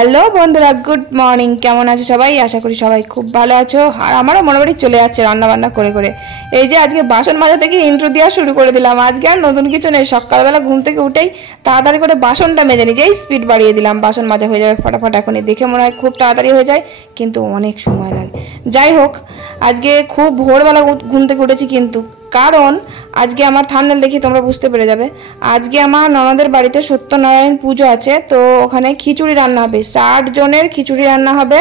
Hello বন্ধুরা, good morning. কেমন আছো সবাই? আশা করি সবাই খুব ভালো আছো। আর আমারও মোটামুটি চলে যাচ্ছে রান্না বান্না করে করে। এই যে আজকে বাসন মাজা থেকে ইন্ট্রো দেওয়া শুরু করে দিলাম। আজকে আর নতুন কিছু নেই, সকালবেলা ঘুম থেকে উঠেই তাড়াতাড়ি করে বাসনটা মেজে নিই, যেই স্পিড বাড়িয়ে দিলাম বাসন মাজা হয়ে যাবে ফটাফট। এখনই দেখে মনে হয় খুব তাড়াতাড়ি হয়ে যায়, কিন্তু অনেক সময় লাগে। যাই হোক, আজকে খুব ভোরবেলা ঘুম থেকে উঠেছি, কিন্তু কারণ আজকে আমার থাম্বনেল দেখি তোমরা বুঝতে পেরে যাবে। আজকে আমার ননদের বাড়িতে সত্যনারায়ণ পুজো আছে, তো ওখানে খিচুড়ি রান্না হবে। 60 জনের খিচুড়ি রান্না হবে।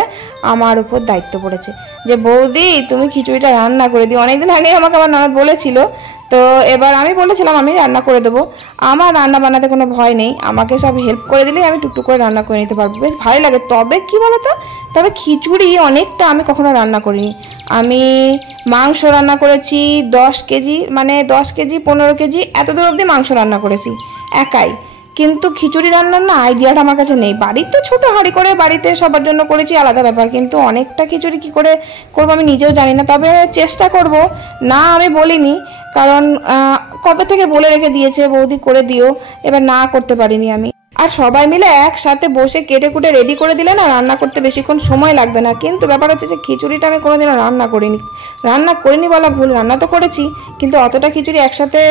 আমার উপর দায়িত্ব পড়েছে যে বৌদি তুমি খিচুড়িটা রান্না করে দিও। অনেকদিন আগেই আমাকে আমার ননদ বলেছিল, তো এবার আমি বলেছিলাম আমি রান্না করে দেবো। আমার রান্না বানাতে কোনো ভয় নেই, আমাকে সব হেল্প করে দিলেই আমি টুকটুক করে রান্না করে নিতে পারবো, বেশ ভালোই লাগে। তবে কি বলতো, তবে খিচুড়ি অনেকটা আমি কখনো রান্না করিনি। আমি মাংস রান্না করেছি 10 কেজি, মানে 10 কেজি 15 কেজি এত দূর অবধি মাংস রান্না করেছি একাই, কিন্তু খিচুড়ি রান্নার না আইডিয়াটা আমার কাছে নেই। বাড়িতে ছোটো হাঁড়ি করে বাড়িতে সবার জন্য করেছি, আলাদা ব্যাপার, কিন্তু অনেকটা খিচুড়ি কী করে করবো আমি নিজেও জানি না। তবে চেষ্টা করব। না আমি বলিনি, কারণ কবে থেকে বলে রেখে দিয়েছে বৌদি করে দিও, এবার না করতে পারিনি আমি। আর সবাই মিলে একসাথে বসে কেটে কুটে রেডি করে দিলে না রান্না করতে বেশিক্ষণ সময় লাগবে না। কিন্তু ব্যাপার হচ্ছে যে খিচুড়িটা আমি কোনোদিনও রান্না করিনি বলা ভুল, রান্না তো করেছি, কিন্তু অতটা খিচুড়ি একসাথে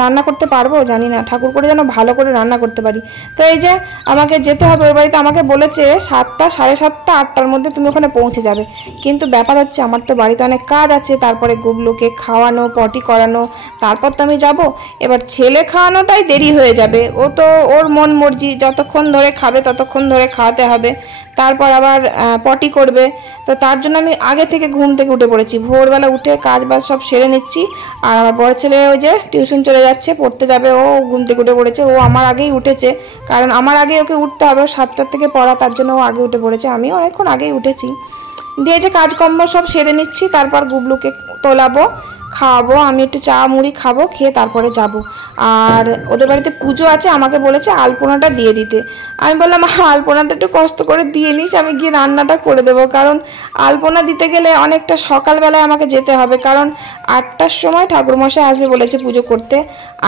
রান্না করতে পারবো জানি না। ঠাকুর করে যেন ভালো করে রান্না করতে পারি। তো এই যে আমাকে যেতে হবে ওই বাড়িতে, আমাকে বলেছে 7টা 7:30 8টার মধ্যে তুমি ওখানে পৌঁছে যাবে। কিন্তু ব্যাপার হচ্ছে আমার তো বাড়িতে অনেক কাজ আছে, তারপরে গুবলুকে খাওয়ানো, পটি করানো, তারপর তো আমি যাব। এবার ছেলে খাওয়ানোটাই দেরি হয়ে যাবে, ও তো ওর মন মর্জি, যতক্ষণ ধরে খাবে ততক্ষণ ধরে খাওয়াতে হবে, তারপর আবার পটি করবে। তো তার জন্য আমি আগে থেকে ঘুম থেকে উঠে পড়েছি, ভোরবেলা উঠে কাজ বাজ সব সেরে নিচ্ছি। আর আমার বড় ছেলে ওই যে টিউশন চলে যাচ্ছে, পড়তে যাবে, ও ঘুম থেকে উঠে পড়েছে। ও আমার আগেই উঠেছে, কারণ আমার আগে ওকে উঠতে হবে, 7টার থেকে পড়া, তার জন্য ও আগে উঠে পড়েছে। আমিও অনেকক্ষণ আগেই উঠেছি। দিয়ে যে কাজকর্ম সব সেরে নিচ্ছি, তারপর গুবলুকে তোলাবো, খাওয়াবো, আমি একটু চা মুড়ি খাবো, খেয়ে তারপরে যাব। আর ওদের বাড়িতে পুজো আছে, আমাকে বলেছে আলপনাটা দিয়ে দিতে। আমি বললাম আলপনাটা একটু কষ্ট করে দিয়ে নিস, আমি গিয়ে রান্নাটা করে দেবো। কারণ আলপনা দিতে গেলে অনেকটা সকালবেলায় আমাকে যেতে হবে, কারণ 8টার সময় ঠাকুরমশাই আসবে বলেছে পুজো করতে।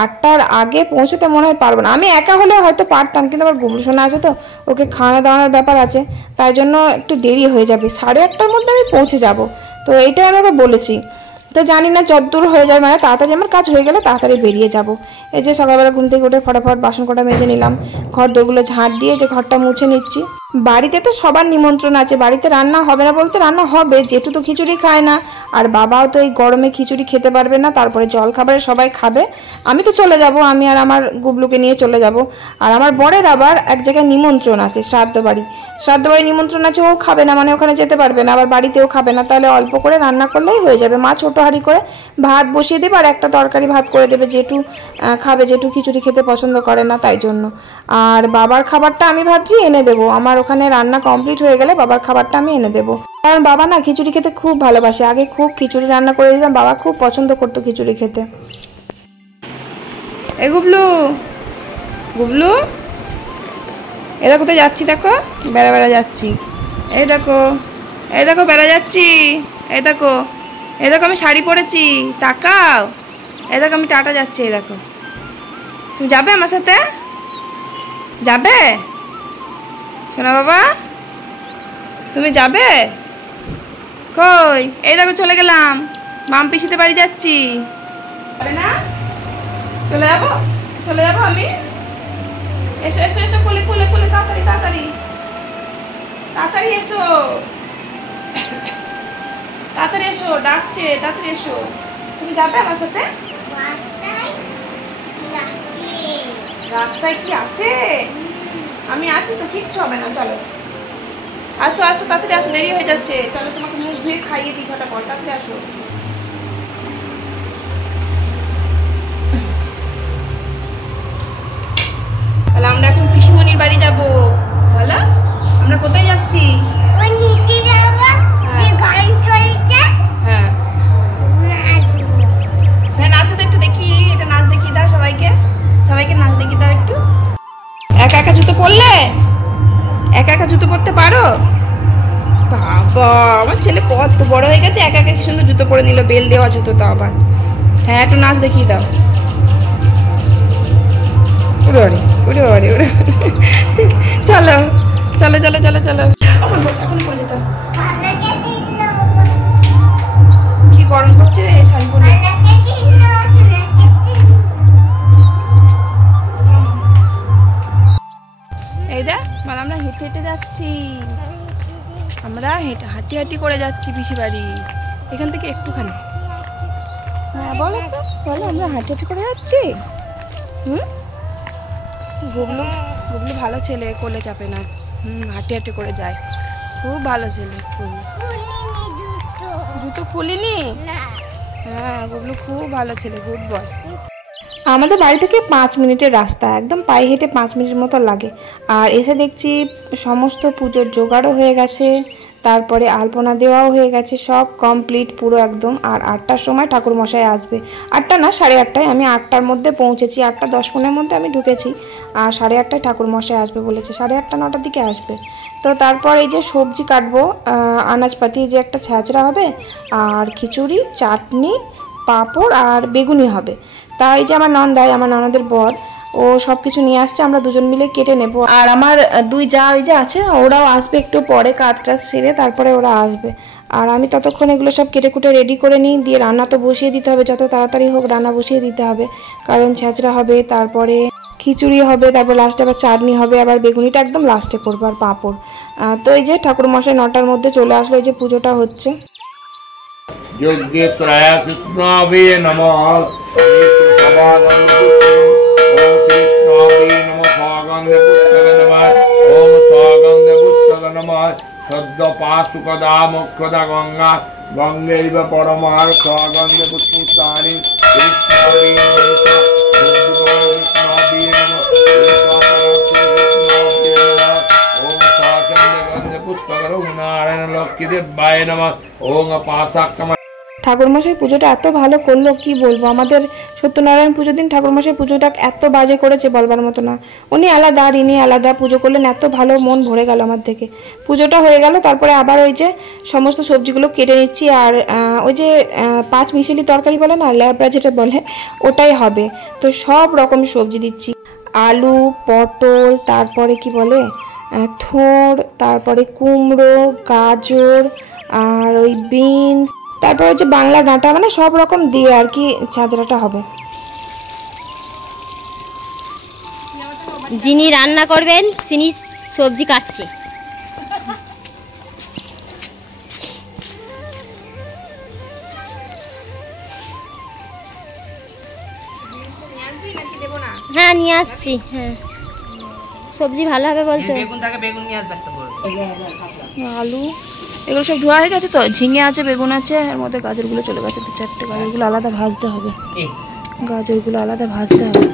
8টার আগে পৌঁছতে মনে হয় পারবো না। আমি একা হলে হয়তো পারতাম, কিন্তু আমার গুবলু সোনা আছে, তো ওকে খাওয়ানো দাওয়ানোর ব্যাপার আছে, তাই জন্য একটু দেরি হয়ে যাবে। 8:30টার মধ্যে আমি পৌঁছে যাব, তো এইটাই আমি ওকে বলেছি। তো জানি না যতদূর হয়ে যায়, মানে তাড়াতাড়ি আমার কাজ হয়ে গেলে তাড়াতাড়ি বেরিয়ে যাব। এই যে সকালবেলা ঘুম থেকে উঠে ফটাফট বাসন কটা মেজে নিলাম, ঘর দোরগুলো ঝাঁট দিয়ে যে ঘরটা মুছে নিচ্ছি। বাড়িতে তো সবার নিমন্ত্রণ আছে, বাড়িতে রান্না হবে না বলতে রান্না হবে, জেঠু তো খিচুড়ি খায় না, আর বাবাও তো এই গরমে খিচুড়ি খেতে পারবে না। তারপরে জল খাবারে সবাই খাবে, আমি তো চলে যাব, আমি আর আমার গুবলুকে নিয়ে চলে যাব। আর আমার বরের আবার এক জায়গায় নিমন্ত্রণ আছে, শ্রাদ্ধ বাড়ি নিমন্ত্রণ আছে, ও খাবে না, মানে ওখানে যেতে পারবে না, আবার বাড়িতেও খাবে না। তাহলে অল্প করে রান্না করলেই হয়ে যাবে। মা ছোটো হাঁড়ি করে ভাত বসিয়ে দেবে, আর একটা তরকারি ভাত করে দেবে, জেঠু খাবে, জেঠু খিচুড়ি খেতে পছন্দ করে না, তাই জন্য। আর বাবার খাবারটা আমি ভাবছি এনে দেবো, আমার ওখানে রান্না কমপ্লিট হয়ে গেলে বাবার খাবারটা আমি এনে দেবো। কারণ বাবা না খিচুড়ি খেতে খুব ভালোবাসে, আগে খুব খিচুড়ি রান্না করে দিতাম, বাবা খুব পছন্দ করতো খিচুড়ি খেতে। এই গুবলু, গুবলু এরা কোথায় যাচ্ছি? দেখো বেড়া যাচ্ছি, এই দেখো বেড়া যাচ্ছি, এই দেখো আমি শাড়ি পরেছি, তাকাও, এই দেখো আমি টাটা যাচ্ছি, এই দেখো। তুমি যাবে আমার সাথে? যাবে শোনা বাবা, তুমি যাবে? কই, এই দেখো চলে গেলাম, মাম পিসিতে বাড়ি যাচ্ছি। যাবে না? চলে যাবো আমি। এসো এসো এসো, কোলে কোলে কোলে, তাড়াতাড়ি তাড়াতাড়ি তাড়াতাড়ি এসো, তাড়াতাড়ি এসো, ডাকছে, তাড়াতাড়ি এসো। তুমি যাবে আমার সাথে? রাস্তায় কি আছে? আমি আছি তো, কিচ্ছু হবে না, চলো আসো আসো, তাড়াতাড়ি আসো, দেরি হয়ে যাচ্ছে। চলো তোমাকে মুখ ধুয়ে খাইয়ে দিই ঝটাপট, তাড়াতাড়ি আসো। তাহলে আমরা এখন পিসিমণির বাড়ি যাবো। বলো আমরা কোথায় যাচ্ছি? হ্যাঁ নাচো তো একটু দেখি, এটা নাচ দেখি দাও সবাইকে নাচ দেখি দাও একটু। একা একা জুতো পরলে? একা একা জুতো পরতে পারো? বাবা আমার ছেলে কত বড় হয়ে গেছে, একা একা কি সুন্দর জুতো পরে নিল, বেল দেওয়া জুতো তো আবার। হ্যাঁ একটু নাচ দেখিয়ে দাও। চলো চলো চলো চলো চলো, এখন পড়ে যেতাম। কি গরম করছে রে শাড়ি পরে। এই দেখ মানে আমরা হেঁটে হেঁটে যাচ্ছি, আমরা হাঁটি হাঁটি করে যাচ্ছি পিসি বাড়ি এখান থেকে একটুখানি। হ্যাঁ বলো তো, বলো আমরা হাঁটি হাঁটি করে যাচ্ছি। গুবলু গুবলু ভালো ছেলে, কোলে চাপে না, হাঁটি হাঁটি করে যায়, খুব ভালো ছেলে। জুতো খুলিনি? হ্যাঁ গুবলু খুব ভালো ছেলে, গুড বয়। আমাদের বাড়ি থেকে 5 মিনিটের রাস্তা, একদম পায়ে হেঁটে 5 মিনিট মতো লাগে। আর এসে দেখছি সমস্ত পুজোর জোগাড়ও হয়ে গেছে, তারপরে আলপনা দেওয়াও হয়ে গেছে, সব কমপ্লিট পুরো একদম। আর 8টার সময় ঠাকুরমশাই আসবে, 8টা না 8:30টায়, আমি 8টার মধ্যে পৌঁছেছি, 8:10-15 মধ্যে আমি ঢুকেছি। আর 8:30টায় ঠাকুরমশাই আসবে বলেছে, 8:30-9টার দিকে আসবে। তো তারপর এই যে সবজি কাটবো, আনাজপাতি, যে একটা ছ্যাঁচড়া হবে, আর খিচুড়ি, চাটনি, পাঁপড় আর বেগুনি হবে। তাই যে আমার নন্দাই, আমার ননদের বর, ও সব কিছু নিয়ে আসছে, আমরা দুজন মিলে কেটে নেব। আর আমার 2 যা ওই যে আছে, ওরাও আসবে একটু পরে, কাজটা সেরে তারপরে ওরা আসবে। আর আমি ততক্ষণ এগুলো সব কেটে কুটে রেডি করে নিই, দিয়ে রান্না তো বসিয়ে দিতে হবে, যত তাড়াতাড়ি হোক রান্না বসিয়ে দিতে হবে, কারণ ছ্যাঁচড়া হবে, তারপরে খিচুড়ি হবে, তারপর লাস্টে আবার চাটনি হবে, আবার বেগুনিটা একদম লাস্টে করবো, আর পাঁপড়। তো এই যে ঠাকুরমশাই 9টার মধ্যে চলে আসলো, এই যে পুজোটা হচ্ছে। योग्यत्रया कृष्णावे नमः ओम स्वागंध पुस्तक नमः सद्य पाशुकदा मोक्षदा गंगा गंगैव परमार स्वागंध पुष्पाणि कृष्णावे ঠাকুরমশাই পুজোটা এত ভালো করলো কি বলবো। আমাদের সত্যনারায়ণ পুজোর দিন ঠাকুরমশাই পুজোটা এত বাজে করেছে বলবার মতো না। উনি আলাদা আর ইনি আলাদা পুজো করলেন, এত ভালো, মন ভরে গেল আমার থেকে। পুজোটা হয়ে গেল, তারপরে আবার ওই যে সমস্ত সবজিগুলো কেটে নিচ্ছি। আর ওই যে 5 মিশালি তরকারি বলে না, ল্যাবড়া যেটা বলে, ওটাই হবে। তো সব রকম সবজি দিচ্ছি, আলু, পটল, তারপরে কি বলে থোড়, তারপরে কুমড়ো, গাজর, আর ওই বিনস, তারপরে যে বাংলা ডাঁটা, মানে সব রকম দিয়ে আর কি ছাজরাটা হবে। যিনি রান্না করবেন তিনি সবজি কাটছে। হ্যাঁ নিয়ে আসছি, হ্যাঁ সবজি ভালো হবে বলছো। আলু এগুলো সব ধোয়া হয়ে গেছে, তো ঝিঙে আছে, বেগুন আছে, এর মধ্যে গাজরগুলো চলে গেছে 2-4টে। গাজরগুলো আলাদা ভাজতে হবে, গাজরগুলো আলাদা ভাজতে হবে।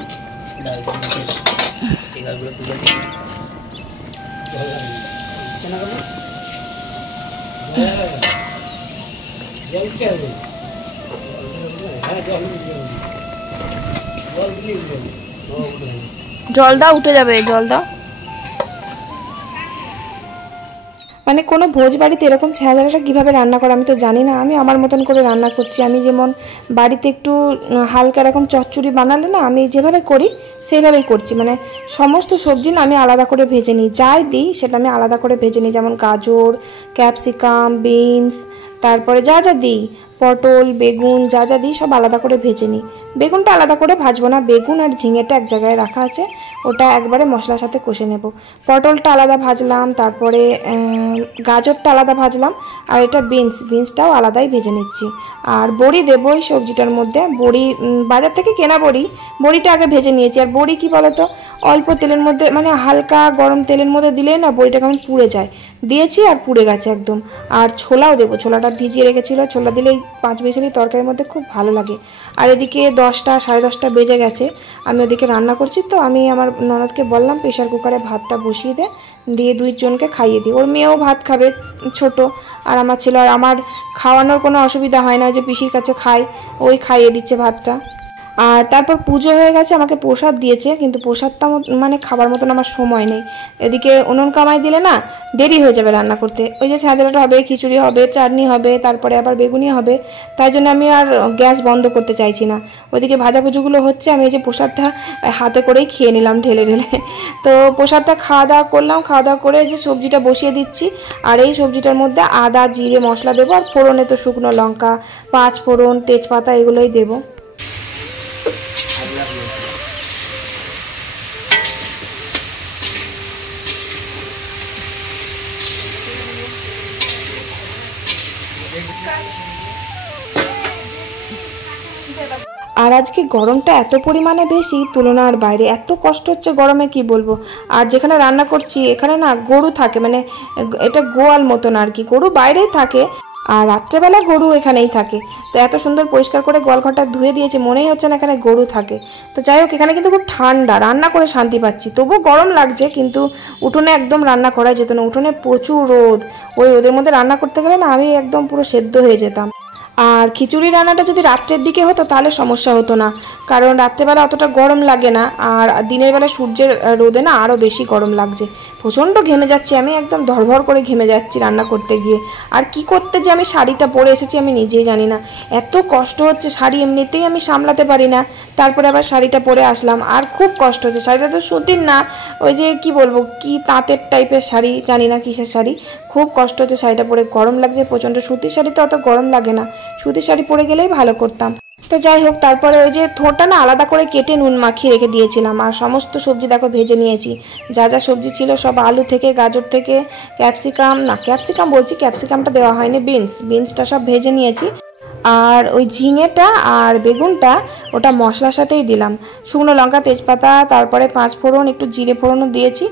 জল দাও, উঠে যাবে, জল দাও। মানে কোনো ভোজ বাড়িতে এরকম ছ্যাঁচড়াটা কীভাবে রান্না করে আমি তো জানি না, আমি আমার মতন করে রান্না করছি। আমি যেমন বাড়িতে একটু হালকা এরকম চচ্চড়ি বানালে না, আমি যেভাবে করি সেইভাবেই করছি। মানে সমস্ত সবজি না আমি আলাদা করে ভেজে নিই, যাই দিই সেটা আমি আলাদা করে ভেজে নিই, যেমন গাজর, ক্যাপসিকাম, বিনস, তারপরে যা যা দিই, পটল, বেগুন, যা যা দিই সব আলাদা করে ভেজে নিই। বেগুনটা আলাদা করে ভাজবো না, বেগুন আর ঝিঙেটা এক জায়গায় রাখা আছে, ওটা একবারে মশলার সাথে কষে নেব। পটলটা আলাদা ভাজলাম, তারপরে গাজরটা আলাদা ভাজলাম, আর এটা বিনসটাও আলাদাই ভেজে নিচ্ছি। আর বড়ি দেবো এই সবজিটার মধ্যে, বড়ি বাজার থেকে কেনা বড়িটা আগে ভেজে নিয়েছি। আর বড়ি কি বলতো, অল্প তেলের মধ্যে, মানে হালকা গরম তেলের মধ্যে দিলেই না বড়িটা কেমন পুড়ে যায়, দিয়েছি আর পুড়ে গেছে একদম। আর ছোলাও দেবো, ছোলাটা ভিজিয়ে রেখেছিল, ছোলা দিলে এই 5 মিশালি তরকারির মধ্যে খুব ভালো লাগে। আর এদিকে 10টা 10:30 বেজে গেছে, আমি ওদিকে রান্না করছি। তো আমি আমার ননদকে বললাম প্রেশার কুকারে ভাতটা বসিয়ে দিয়ে 2 জনকে খাইয়ে দিই। ওর মেয়েও ভাত খাবে, ছোট, আর আমার ছেলে। আর আমার খাওয়ানোর কোনো অসুবিধা হয় না, যে পিসির কাছে খাই, ওই খাইয়ে দিচ্ছে ভাতটা। আর তারপর পুজো হয়ে গেছে, আমাকে প্রসাদ দিয়েছে, কিন্তু প্রসাদটা মানে খাবার মতন আমার সময় নেই। এদিকে উনুন কামাই দিলে না দেরি হয়ে যাবে রান্না করতে। ওই যে ছাঁচড়াটা হবে, খিচুড়ি হবে, চাটনি হবে, তারপরে আবার বেগুনি হবে, তাই জন্য আমি আর গ্যাস বন্ধ করতে চাইছি না। ওইদিকে ভাজাভুজিগুলো হচ্ছে, আমি এই যে প্রসাদটা হাতে করেই খেয়ে নিলাম ঢেলে ঢেলে। তো প্রসাদটা খাওয়া দাওয়া করলাম, খাওয়া দাওয়া করে যে সবজিটা বসিয়ে দিচ্ছি। আর এই সবজিটার মধ্যে আদা জিরে মশলা দেবো, আর ফোড়নে তো শুকনো লঙ্কা, 5 ফোড়ন, তেজপাতা এগুলোই দেবো। আর আজকে গরমটা এত পরিমাণে বেশি, তুলনার বাইরে, এত কষ্ট হচ্ছে গরমে কি বলবো। আর যেখানে রান্না করছি এখানে না গরু থাকে, মানে এটা গোয়াল মতন আর কি, গরু বাইরেই থাকে আর রাত্রেবেলা গরু এখানেই থাকে। তো এত সুন্দর পরিষ্কার করে গোয়ালঘরটা ধুয়ে দিয়েছে, মনেই হচ্ছে না এখানে গরু থাকে। তো যাই হোক, এখানে কিন্তু খুব ঠান্ডা, রান্না করে শান্তি পাচ্ছি, তবুও গরম লাগছে, কিন্তু উঠোনে একদম রান্না করা যেত না, উঠোনে প্রচুর রোদ। ওই রোদের মধ্যে রান্না করতে গেলে না আমি একদম পুরো সেদ্ধ হয়ে যেতাম। আর খিচুড়ি রান্নাটা যদি রাত্রের দিকে হতো তাহলে সমস্যা হতো না, কারণ রাত্রেবেলা অতটা গরম লাগে না, আর দিনের বেলা সূর্যের রোদে না আরও বেশি গরম লাগছে। প্রচণ্ড ঘেমে যাচ্ছি আমি, একদম ধরভর করে ঘেমে যাচ্ছি রান্না করতে গিয়ে। আর কি করতে যে আমি শাড়িটা পরে এসেছি আমি নিজেই জানি না, এত কষ্ট হচ্ছে, শাড়ি এমনিতেই আমি সামলাতে পারি না, তারপরে আবার শাড়িটা পরে আসলাম, আর খুব কষ্ট হচ্ছে। শাড়িটা তো সুতির না, ওই যে কি বলবো, কি তাঁতের টাইপের শাড়ি, জানি না কিসের শাড়ি, খুব কষ্ট হচ্ছে শাড়িটা পরে, গরম লাগছে প্রচণ্ড। সুতির শাড়ি তো অত গরম লাগে না, সুতির শাড়ি পরে গেলেই ভালো করতাম। তো যাই হোক, তারপরে ওই যে থোড়টা না আলাদা করে কেটে নুন মাখিয়ে রেখে দিয়েছিলাম, আর সমস্ত সবজি দেখো ভেজে নিয়েছি, যা যা সবজি ছিল সব, আলু থেকে গাজর থেকে ক্যাপসিকাম বলছি, ক্যাপসিকামটা দেওয়া হয়নি, বিনসটা সব ভেজে নিয়েছি। আর ওই ঝিঙেটা আর বেগুনটা ওটা মশলার সাথেই দিলাম, শুকনো লঙ্কা তেজপাতা, তারপরে 5 ফোড়ন, একটু জিরে ফোড়নও দিয়েছি,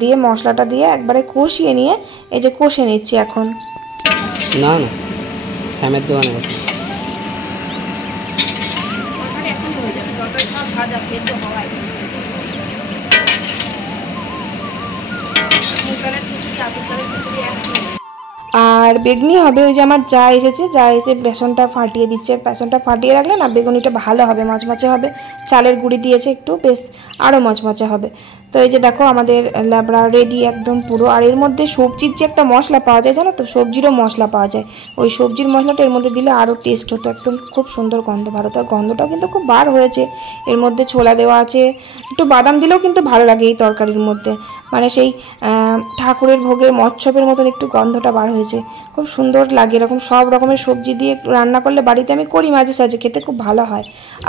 দিয়ে মশলাটা দিয়ে একবারে কষিয়ে নিয়ে এই যে কষে নিচ্ছি এখন। না না, শ্যামের দোকানে গেছে। আর বেগুনি হবে, ওই যে আমার যা এসে বেসনটা ফাটিয়ে দিচ্ছে, বেসনটা ফাটিয়ে রাখলে না বেগুনিটা ভালো হবে, মচমচে হবে, চালের গুঁড়ি দিয়েছে একটু, বেশ আরও মচমচে হবে। তো এই যে দেখো আমাদের ল্যাবড়া রেডি একদম পুরো। আর এর মধ্যে সবজির যে একটা মশলা পাওয়া যায় জানো তো, সবজিরও মশলা পাওয়া যায়, ওই সবজির মশলাটা এর মধ্যে দিলে আরও টেস্ট হতো, একদম খুব সুন্দর গন্ধ ভালো। তার গন্ধটাও কিন্তু খুব বার হয়েছে। এর মধ্যে ছোলা দেওয়া আছে, একটু বাদাম দিলেও কিন্তু ভালো লাগে এই তরকারির মধ্যে, মানে সেই ঠাকুরের ভোগের মৎসবের মতন একটু গন্ধটা বার হয়েছে, খুব সুন্দর লাগে। এরকম সব রকমের সবজি দিয়ে রান্না করলে, বাড়িতে আমি করি মাঝে সাঝে, খেতে খুব ভালো হয়।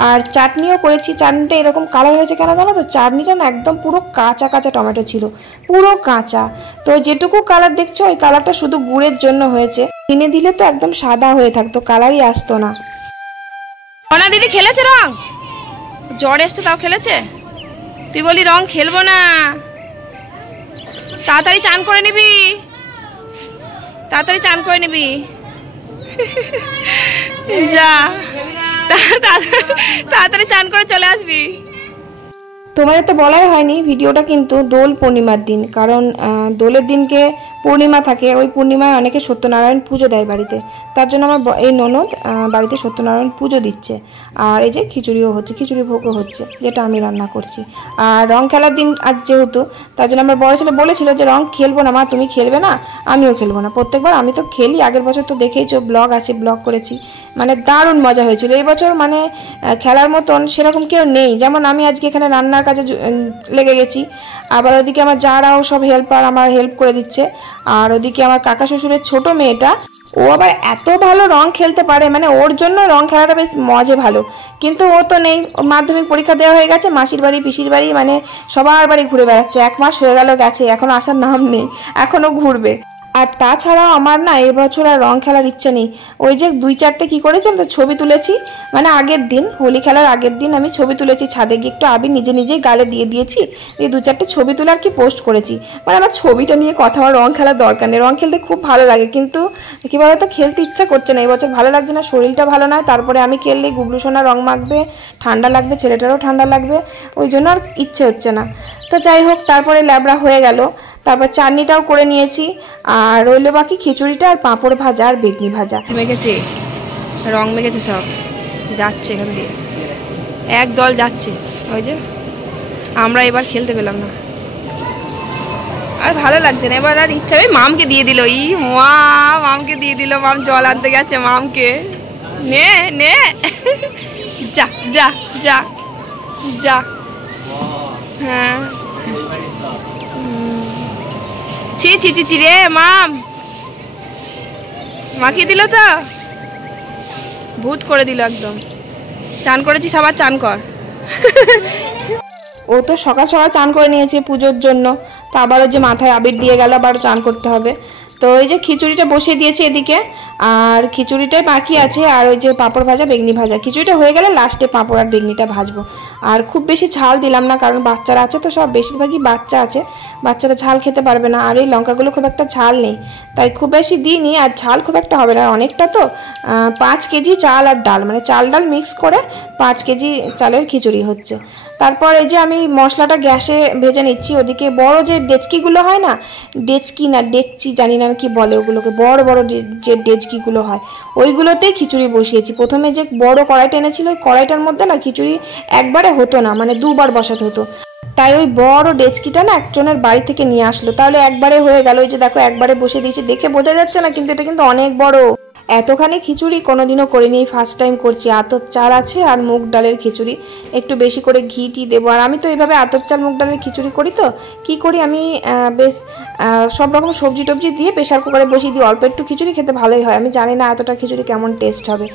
আর চাটনিও করেছি, চাটনিটা এরকম কালার হয়েছে কেন জানো তো, চাটনিটা না একদম পুরো কাঁচা কাঁচা টমেটো ছিল, পুরো কাঁচা। তো যেটুকু কালার দেখছো ওই কালারটা শুধু গুড়ের জন্য হয়েছে, কিনে দিলে তো একদম সাদা হয়ে থাকতো, কালারই আসতো না। অনা দিদি খেলেছে রং, জ্বর এসছে তাও খেলেছে, তুই বলি রং খেলবো না, তাড়াতাড়ি চান করে নিবি, তাড়াতাড়ি চান করে নিবি, যা তাড়াতাড়ি চান করে চলে আসবি। তোমাদের তো বলাই হয়নি, ভিডিওটা কিন্তু দোল পূর্ণিমার দিন, কারণ দোলের দিনকে পূর্ণিমা থাকে, ওই পূর্ণিমায় অনেকে সত্যনারায়ণ পুজো দেয় বাড়িতে, তার জন্য আমার এই ননদ বাড়িতে সত্যনারায়ণ পুজো দিচ্ছে। আর এই যে খিচুড়িও হচ্ছে, খিচুড়ি ভোগও হচ্ছে, যেটা আমি রান্না করছি। আর রং খেলার দিন আজ যেহেতু, তার জন্য আমার বড় ছেলে বলেছিল যে রং খেলবো না মা, তুমি খেলবে না, আমিও খেলবো না। প্রত্যেকবার আমি তো খেলি, আগের বছর তো দেখেইছো, ব্লগ আছে, ব্লগ করেছি, মানে দারুণ মজা হয়েছিল। এই বছর মানে খেলার মতন সেরকম কেউ নেই, যেমন আমি আজকে এখানে রান্নার কাজে লেগে গেছি, আবার ওদিকে আমার যারাও সব হেল্পার আমার হেল্প করে দিচ্ছে। আর ওদিকে আমার কাকা শ্বশুরের ছোট মেয়েটা, ও আবার এত ভালো রং খেলতে পারে, মানে ওর জন্য রং খেলাটা বেশ মজা ভালো, কিন্তু ও তো নেই, মাধ্যমিক পরীক্ষা দেওয়া হয়ে গেছে, মাসির বাড়ি পিসির বাড়ি মানে সবার বাড়ি ঘুরে বেড়াচ্ছে, 1 মাস হয়ে গেল গেছে, এখন আসার নাম নেই, এখনও ঘুরবে। আর তাছাড়াও আমার না এবছর আর রং খেলার ইচ্ছে নেই। ওই যে 2-4টে কী করেছি তো ছবি তুলেছি, মানে আগের দিন হোলি খেলার আগের দিন আমি ছবি তুলেছি, ছাদে গিয়ে একটু আবির নিজেই গালে দিয়ে দিয়েছি, এই 2-4টে ছবি তুলে আর কি পোস্ট করেছি। মানে আমার ছবিটা নিয়ে কথা, আমার রং খেলার দরকার নেই, রং খেলতে খুব ভালো লাগে, কিন্তু কী বলতো খেলতে ইচ্ছা করছে না, এবছর ভালো লাগছে না, শরীরটা ভালো নয়, তারপরে আমি খেললে গুবলু সোনা রং মাখবে, ঠান্ডা লাগবে, ছেলেটারও ঠান্ডা লাগবে, ওই জন্য আর ইচ্ছে হচ্ছে না। তো যাই হোক, তারপরে ল্যাবড়া হয়ে গেল, তারপর চাটনিটাও করে নিয়েছি, আর রইলো বাকি খিচুড়িটা আর পাঁপড় ভাজা আর বেগনি ভাজা। মেখেছি, রং মেখেছে সব, যাচ্ছে এখান দিয়ে। এক দল যাচ্ছে, ওই যে আমরা এবার খেলতে পেলাম না, আর ভালো লাগছে না। এবার আর ইচ্ছা, ওই মামকে দিয়ে দিল, মামকে দিয়ে দিল, মাম জল আনতে গেছে, মামকে নে নে যা যা যা যা। হ্যাঁ ছি ছি ছি ছি রে, মাম মাখিয়ে দিল তো, ভূত করে দিল একদম। চান করেছি, সবার চান কর। ও তো সকাল সকাল চান করে নিয়েছে পুজোর জন্য, তো আবার ওই যে মাথায় আবির দিয়ে গেল, আবার চান করতে হবে। তো ওই যে খিচুড়িটা বসিয়ে দিয়েছি এদিকে, আর খিচুড়িটাই বাকি আছে, আর ওই যে পাঁপড় ভাজা, বেগনি ভাজা। খিচুড়িটা হয়ে গেলে লাস্টে পাঁপড় আর বেগনিটা ভাজবো। আর খুব বেশি ঝাল দিলাম না, কারণ বাচ্চারা আছে তো, সব বেশিরভাগই বাচ্চা আছে, বাচ্চারা ঝাল খেতে পারবে না, আর এই লঙ্কাগুলো খুব একটা ঝাল নেই, তাই খুব বেশি দিইনি। আর ঝাল খুব একটা হবে না, অনেকটা তো 5 কেজি চাল আর ডাল, মানে চাল ডাল মিক্স করে 5 কেজি চালের খিচুড়ি হচ্ছে। তারপর এই যে আমি মশলাটা গ্যাসে ভেজে নিচ্ছি, ওদিকে বড় যে ডেচকিগুলো হয় না, ডেচকি না ডেকচি জানি না আমি কি বলে ওগুলোকে, বড় বড় যে ডেচকিগুলো হয় ওইগুলোতেই খিচুড়ি বসিয়েছি। প্রথমে যে বড় কড়াইটা এনেছিল, ওই কড়াইটার মধ্যে না খিচুড়ি একবারে হতো না, মানে 2 বার বসাতে হতো, তাই ওই বড় ডেচকিটা না একজনের বাড়ি থেকে নিয়ে আসলো, তাহলে একবারে হয়ে গেল। ওই যে দেখো একবারে বসে দিয়েছি, দেখে বোঝা যাচ্ছে না কিন্তু এটা কিন্তু অনেক বড়। এতখানি খিচুড়ি কোনোদিনও করিনি, ফার্স্ট টাইম করছি। আতপ চাল আছে আর মুগ ডালের খিচুড়ি, একটু বেশি করে ঘি দেবো। আর আমি তো এইভাবে আতপ চাল মুগ ডালের খিচুড়ি করি, তো কি করি আমি বেশ সব রকম সবজি টবজি দিয়ে প্রেশার কুকারে বসিয়ে দিই, অল্প একটু খিচুড়ি খেতে ভালোই হয়। আমি জানি না এতটা খিচুড়ি কেমন টেস্ট হবে।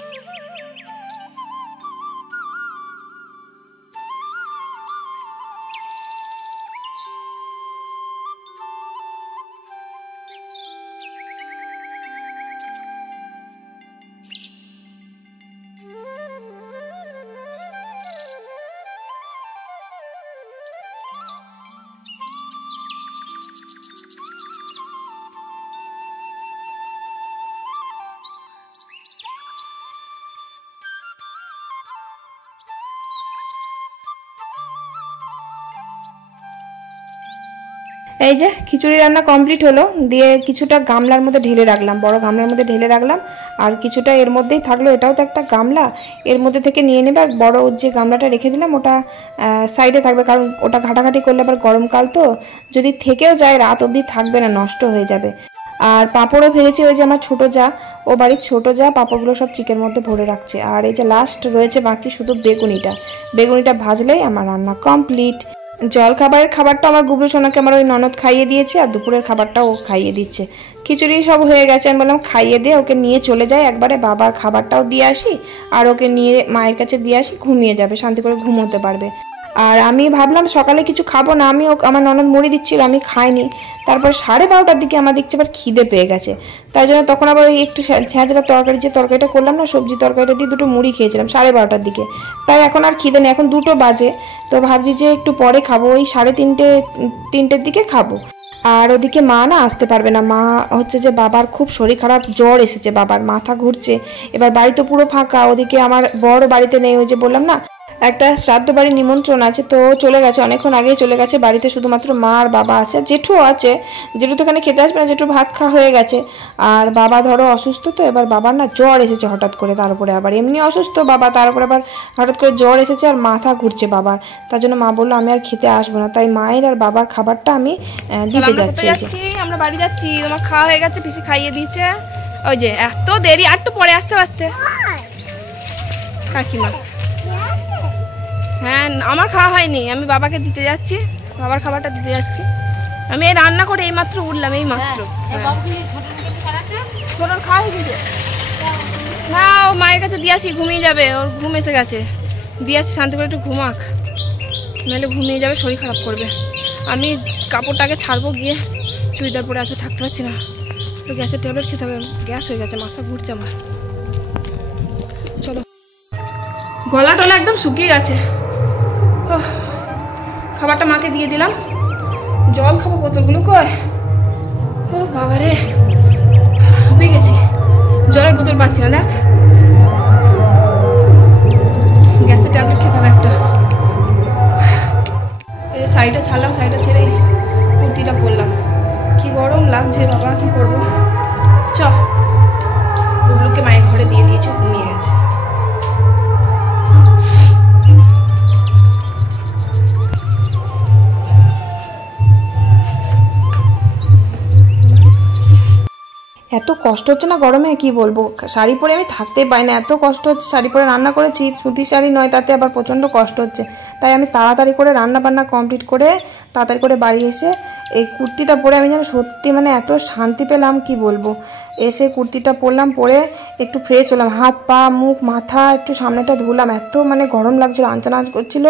এই যে খিচুড়ি রান্না কমপ্লিট হলো, দিয়ে কিছুটা গামলার মধ্যে ঢেলে রাখলাম, বড় গামলার মধ্যে ঢেলে রাখলাম, আর কিছুটা এর মধ্যেই থাকলো, এটাও তো একটা গামলা, এর মধ্যে থেকে নিয়ে নেবে। আর বড় যে গামলাটা রেখে দিলাম ওটা সাইডে থাকবে, কারণ ওটা ঘাটাঘাটি করলে আবার গরমকাল তো, যদি থেকেও যায় রাত অবধি থাকবে না, নষ্ট হয়ে যাবে। আর পাঁপড়ও ভেজেছি, ওই যে আমার ছোটো যা, ও বাড়ির ছোটো যা পাঁপড়গুলো সব চিকের মধ্যে ভরে রাখছে। আর এই যে লাস্ট রয়েছে বাকি শুধু বেগুনিটা ভাজলেই আমার রান্না কমপ্লিট। জল খাবারটা আমার গুবলু সোনাকে আমার ওই ননদ খাইয়ে দিয়েছে, আর দুপুরের খাবারটাও ও খাইয়ে দিচ্ছে। খিচুড়ি সব হয়ে গেছে, আমি বললাম খাইয়ে দিয়ে ওকে নিয়ে চলে যায় একবারে, বাবার খাবারটাও দিয়ে আসি, আর ওকে নিয়ে মায়ের কাছে দিয়ে আসি, ঘুমিয়ে যাবে, শান্তি করে ঘুমোতে পারবে। আর আমি ভাবলাম সকালে কিছু খাবো না, আমার ননদ মুড়ি দিচ্ছিল, আমি খাইনি। তারপর 12:30টার দিকে আমার দেখছি আবার খিদে পেয়ে গেছে, তাই জন্য তখন আবার ওই একটু ঝাঁঝরা তরকারি, যে তরকারিটা করলাম না সবজি তরকারিটা দিয়ে 2টো মুড়ি খেয়েছিলাম 12:30টার দিকে, তাই এখন আর খিদে নেই, এখন 2টো বাজে। তো ভাবছি যে একটু পরে খাবো, ওই 3:30-3টের দিকে খাবো। আর ওদিকে মা না আসতে পারবে না, মা হচ্ছে যে বাবার খুব শরীর খারাপ, জ্বর এসেছে, বাবার মাথা ঘুরছে। এবার বাড়ি তো পুরো ফাঁকা, ওদিকে আমার বড় বাড়িতে নেই, ওই যে বললাম না একটা শ্রাদ্ধ বাড়ির নিমন্ত্রণ আছে, তো চলে গেছে, অনেকক্ষণ আগেই চলে গেছে। বাড়িতে শুধুমাত্র মা আর বাবা আছে, জেঠু আছে, জেঠু তো এখানে খেতে আসবে না, জেঠু ভাত খাওয়া হয়ে গেছে। আর বাবা ধরো অসুস্থ, তো এবার বাবার না জ্বর এসেছে হঠাৎ করে, তারপরে আবার এমনি অসুস্থ বাবা, তারপরে আবার হঠাৎ করে জ্বর এসেছে আর মাথা ঘুরছে বাবার, তার জন্য মা বললো আমি আর খেতে আসবো না, তাই মায়ের আর বাবার খাবারটা আমি দিতে যাচ্ছি। আমরা বাড়ি যাচ্ছি, তোমার খাওয়া হয়ে গেছে, পিসি খাইয়ে দিয়েছে। ওই যে এত দেরি, আর তো পরে আসতে পারতে কাকিমা। হ্যাঁ আমার খাওয়া হয়নি, আমি বাবাকে দিতে যাচ্ছি, বাবার খাবারটা দিতে যাচ্ছি। আমি এই রান্না করে এইমাত্র উঠলাম, এইমাত্র। ছোটোর খাওয়া হয়ে গেছে না, ও মায়ের কাছে দিয়ে আসি, ঘুমিয়ে যাবে, ওর ঘুম এসে গেছে, দিয়ে আসি শান্তি করে একটু ঘুমাক, নাহলে ঘুমিয়ে যাবে, শরীর খারাপ করবে। আমি কাপড়টাকে ছাড়বো, গিয়ে চুড়িদার পরে আসবে, থাকতে পারছি না, তো গ্যাসের ট্যাবলেট খেতে হবে, গ্যাস হয়ে গেছে, মাথা ঘুরছে আমার। চলো, গলা টলা একদম শুকিয়ে গেছে। খাবারটা মাকে দিয়ে দিলাম, জল খাবো, বোতলগুলো কয়, ও বাবারে ডুবে গেছি, জলের বোতল পাচ্ছি না। দেখ গ্যাসের ট্যাবলেট খেতে হবে একটা। এই যে শাড়িটা ছাড়লাম, শাড়িটা ছেড়ে কুর্তিটা পরলাম, কি গরম লাগছে বাবা, কি করবো। চ, গুবলুকে মায়ের ঘরে দিয়ে দিয়েছে, ঘুমিয়ে গেছে। এত কষ্ট হচ্ছে না গরমে, কি বলবো, শাড়ি পরে আমি থাকতেই পারি না, এত কষ্ট হচ্ছে। শাড়ি পরে রান্না করেছি, সুতির শাড়ি নয়, তাতে আবার প্রচণ্ড কষ্ট হচ্ছে। তাই আমি তাড়াতাড়ি করে রান্না বান্না কমপ্লিট করে তাড়াতাড়ি করে বাড়ি এসে এই কুর্তিটা পরে আমি যেন সত্যি মানে এত শান্তি পেলাম, কি বলবো। এসে কুর্তিটা পরলাম, পরে একটু ফ্রেশ হলাম, হাত পা মুখ মাথা একটু সামনেটা ধুলাম। এত মানে গরম লাগছিল, আনচান করছিল।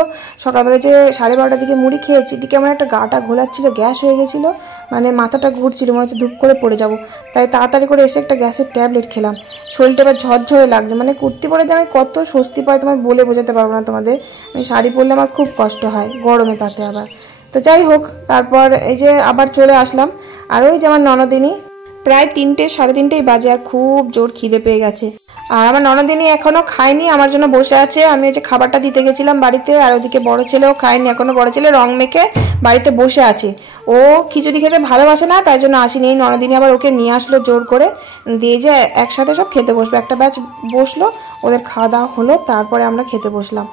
সকালবেলা যে 12:30টার দিকে মুড়ি খেয়েছি, দিকে আমার একটা গাটা ঘোলাচ্ছিল, গ্যাস হয়ে গেছিলো, মানে মাথাটা ঘুরছিল, মনে হচ্ছে ধূপ করে পড়ে যাব। তাই তাড়াতাড়ি করে এসে একটা গ্যাসের ট্যাবলেট খেলাম। শরীরটা এবার ঝরঝরে লাগছে, মানে কুর্তি পরে যে আমি কত স্বস্তি পাই তোমায় বলে বোঝাতে পারবো না তোমাদের। আমি শাড়ি পরলে আমার খুব কষ্ট হয় গরমে, তাতে আবার। তো যাই হোক, তারপর এই যে আবার চলে আসলাম। আর ওই যে আমার ননদিনী, প্রায় 3টে 3:30 বাজে, আর খুব জোর খিদে পেয়ে গেছে। আর আমার ননদিনী এখনো খায়নি, আমার জন্য বসে আছে। আমি ওই যে খাবারটা দিতে গেছিলাম বাড়িতে, আর ওদিকে বড় ছেলেও খায়নি এখনো। বড় ছেলে রং মেখে বাড়িতে বসে আছে, ও খিচুড়ি খেতে ভালোবাসে না, তাই জন্য আসেনি। ননদিনী আবার ওকে নিয়ে আসলো জোর করে, দিয়ে যে একসাথে সব খেতে বসবে। একটা ব্যাচ বসলো, ওদের খাওয়া দাওয়া হলো, তারপরে আমরা খেতে বসলাম।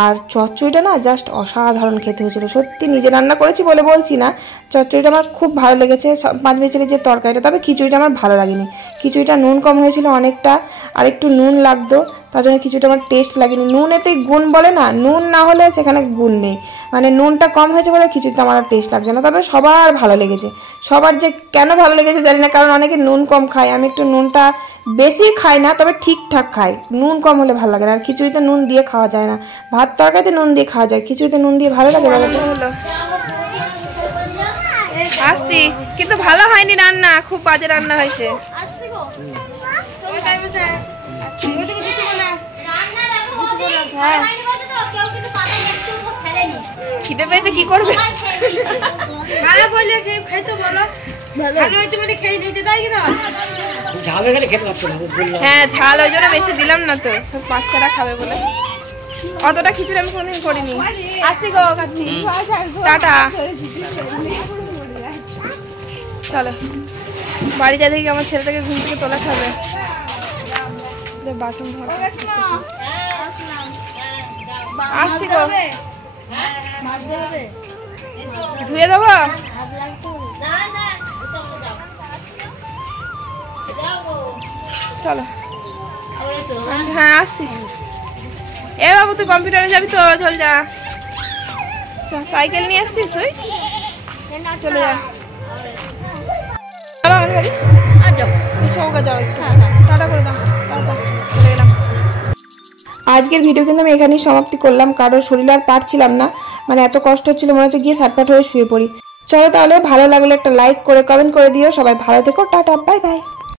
আর চচ্চড়িটা না জাস্ট অসাধারণ খেতে হয়েছিল, সত্যি নিজে রান্না করেছি বলে বলছি না, চচ্চড়িটা আমার খুব ভালো লেগেছে। 5 বেচেলি যে তরকারিটা, তবে খিচুড়িটা আমার ভালো লাগেনি। খিচুড়িটা নুন কম হয়েছিল অনেকটা, আর একটু নুন লাগতো, তার জন্য খিচুড়িটা আমার টেস্ট লাগেনি। নুনেতেই গুণ বলে না, নুন না হলে সেখানে গুণ নেই, মানে নুনটা কম হয়েছে বলে খিচুড়িটা আমার আর টেস্ট লাগছে না। তবে সবার ভালো লেগেছে, সবার যে কেন ভালো লেগেছে জানি না, কারণ অনেকে নুন কম খায়, আমি একটু নুনটা বেশি খাই না, তবে ঠিকঠাক খাই। নুন কম হলে ভালো লাগে না, আর খিচুড়িতে নুন দিয়ে খাওয়া যায় না। ভাত তরকারিতে নুন দিয়ে খাওয়া যায়, খিচুড়িতে নুন দিয়ে ভালো লাগে বলো তো? আসছি, কিন্তু ভালো হয়নি রান্না, খুব বাজে রান্না হয়েছে। খিদে পেয়েছে, কি করবে? হ্যাঁ, ঝাল ওই জন্য বেশি দিলাম না, তো সব বাচ্চারা খাবে বলে। অতটা খিচুড়ি আমি কোনোদিন করিনি। আসছি গো কাচ্ছি, টাটা। চলো বাড়ি যা, দেখি আমার ছেলেটাকে ঘুম থেকে তোলাতে হবে। বাসন আসছি গো, ধুয়ে দেবো। চলো, হ্যাঁ আসছি। এ বাবু, তুই কম্পিউটারে যাবি তো? চল যা, সাইকেল নিয়ে আসছিস তুই, চলে যা। আজকের ভিডিও কিন্তু আমি এখানেই সমাপ্তি করলাম, কারণ শরীর আর পারছিলাম না, মানে এত কষ্ট হচ্ছিল, মনে হচ্ছে গিয়ে সাটপাট হয়ে শুয়ে পড়ি। চলো তাহলে, ভালো লাগলে একটা লাইক করে কমেন্ট করে দিও। সবাই ভালো থেকো, টাটা, বাই বাই।